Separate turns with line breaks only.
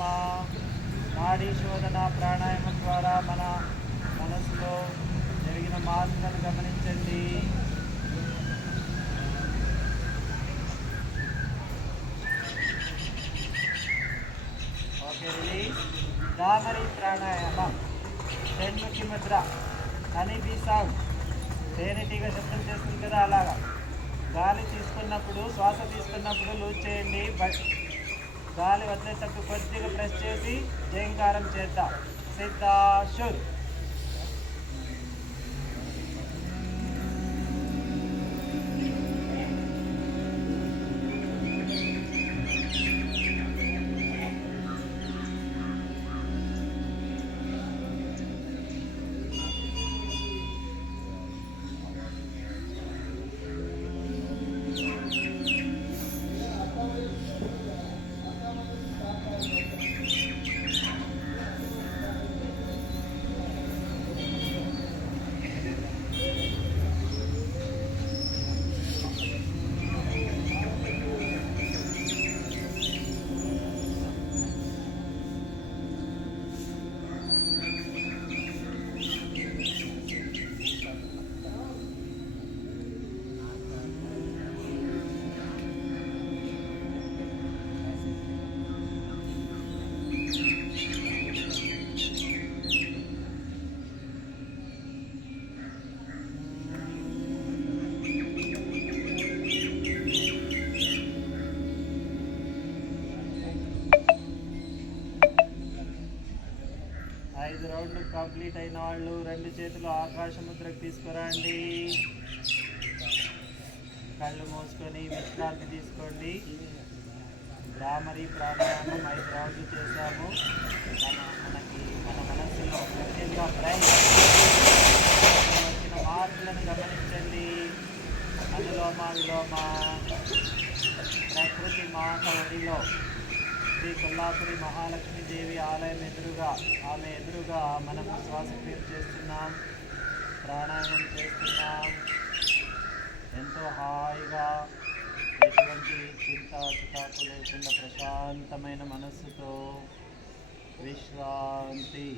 నాడీ శోధన ప్రాణాయామం ద్వారా మన మనసులో జరిగిన మార్పులను గమనించండి. ఓకే రిలీజ్ దామరి ప్రాణాయామం. షణ్ముఖి ముద్ర హనీ బీ తేనెటీగ శబ్దం చేస్తుంది కదా అలాగా. గాలి తీసుకున్నప్పుడు శ్వాస తీసుకున్నప్పుడు లూజ్ చేయండి. బట్ గాలి వదిలేటట్టు కొద్దిగా ప్రెస్ చేసి జయంకారం చేద్దాం. సిద్ధా ఐదు రౌండ్లు కంప్లీట్ అయిన వాళ్ళు రెండు చేతులు ఆకాశ ముద్రకు తీసుకురండి. కళ్ళు మోసుకొని విశ్రాంతి తీసుకోండి. భ్రామరి ప్రాణాయామం ఐదు రౌండ్లు చేశాము. మన మనకి మన మనస్సులో ముఖ్యంగా బ్రైన్ వచ్చిన మార్పులను గమనించండి. అనులోమ విలోమ ప్రకృతి మాట ఒడిలో శ్రీ కొల్లాపురి మహాలక్ష్మీదేవి ఆలయం ఎదురుగా ఆమె ఎదురుగా మనం శ్వాసక్రియ చేస్తున్నాం ప్రాణాయామం చేస్తున్నాం. ఎంతో హాయిగా ఎటువంటి చింత చికాకు లేకుండా ప్రశాంతమైన మనస్సుతో విశ్రాంతి.